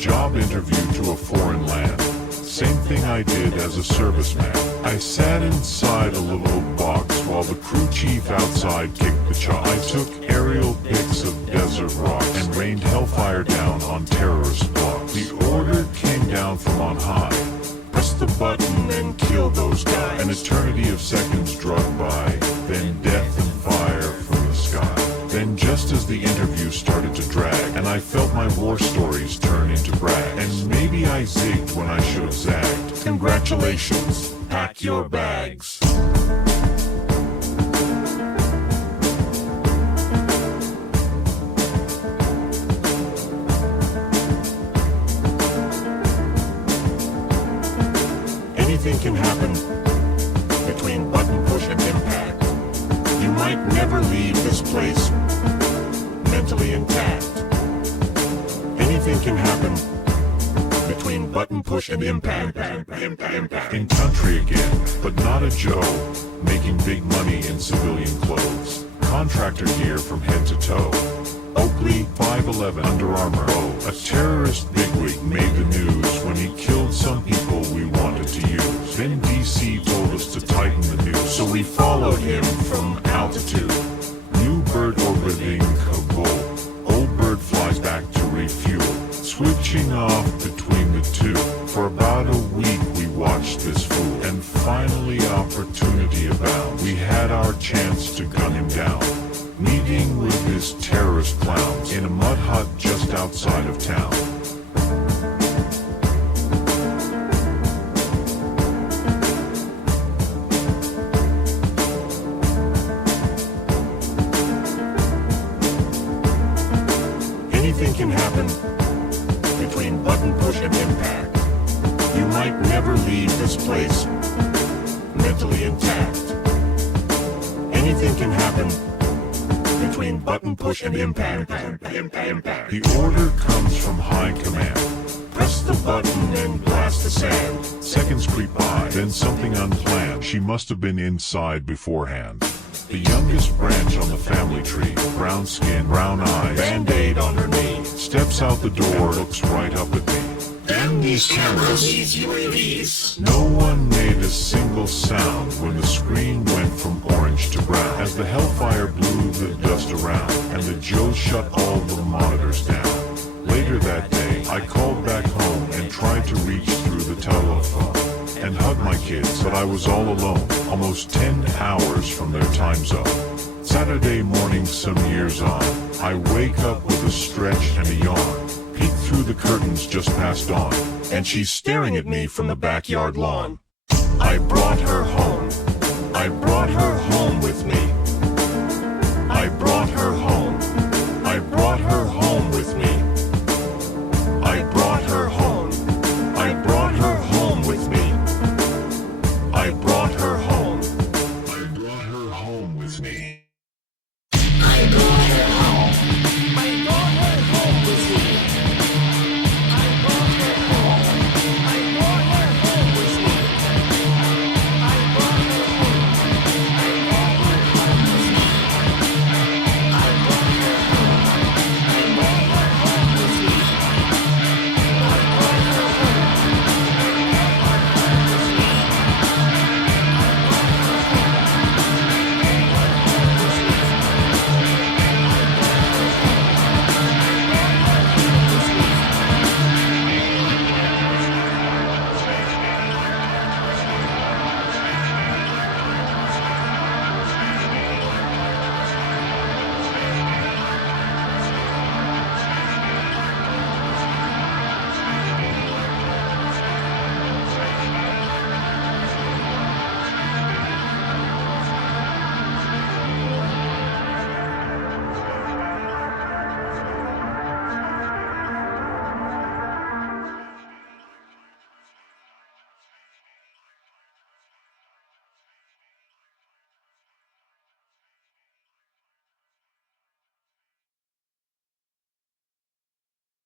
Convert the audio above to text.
Job interview to a foreign land. Same thing I did as a serviceman. I sat inside a little old box while the crew chief outside kicked the chocks. I took aerial pics of desert rocks and rained hellfire down on terrorist blocks. The order came down from on high. Press the button and kill those guys. An eternity of seconds drug by, then death and fire from the sky. Then just as the interview started to drag, and I felt my war stories turn into brags, and maybe I zigged when I should have zagged. Congratulations, pack your bags. Anything can happen between button push and impact. You might never leave this place mentally intact. Anything can happen between button push and impact. In country again, but not a Joe, making big money in civilian clothes. Contractor gear from head to toe. Oakley, 5'11", Underarmor. Oh, a terrorist bigwig made the news when he killed some people we wanted to use. Then DC told us to tighten the noose, so we followed him from altitude. New bird orbiting Kabul. Old bird flies back to refuel. Switching off between the two. For about a week we watched this fool, and finally opportunity abound. We had our chance to gun him down. Meeting with his terrorist clowns in a mud hut just outside of town. Anything can happen between button push and impact. You might never leave this place mentally intact. Anything can happen between button push and impact. The order comes from high command. Press the button and blast the sand. Seconds creep by, then something unplanned. She must have been inside beforehand. The youngest branch on the family tree. Brown skin, brown eyes, band-aid on her knee. Steps out the door, looks right up at me. Damn these cameras, these UAVs. No one made a single sound when the screen went from orange to brown, as the Hellfire blew the dust around, and the Joe shut all the monitors down. Later that day, I called back home and tried to reach through the telephone and hug my kids, but I was all alone, almost 10 hours from their time zone. Saturday morning some years on, I wake up with a stretch and a yawn. Peek through the curtains just past dawn, and she's staring at me from the backyard lawn. I brought her home. I brought her home with me.